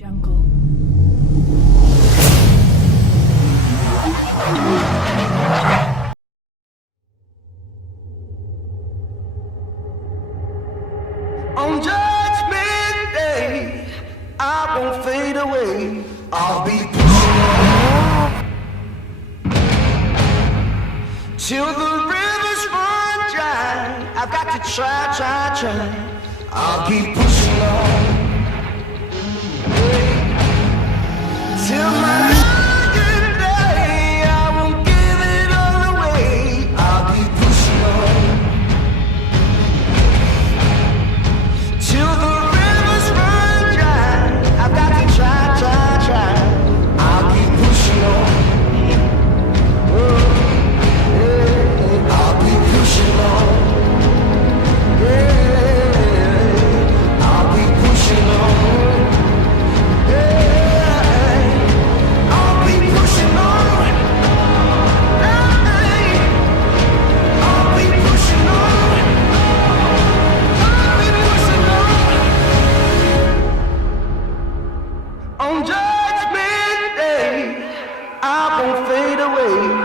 Jungle. On Judgment Day, I won't fade away. I'll be pushing on till the rivers run dry. I've got to try. I'll keep pushing on till my dying day. I won't give it all away. I'll be pushing on till the rivers run dry. I've got to try. I'll keep pushing on. Yeah, I'll be pushing on. Yeah, I'll be pushing on. Yeah, I'll be pushing on. Hey, I'll be pushing on. I'll be pushing on. On Judgment Day, I won't fade away.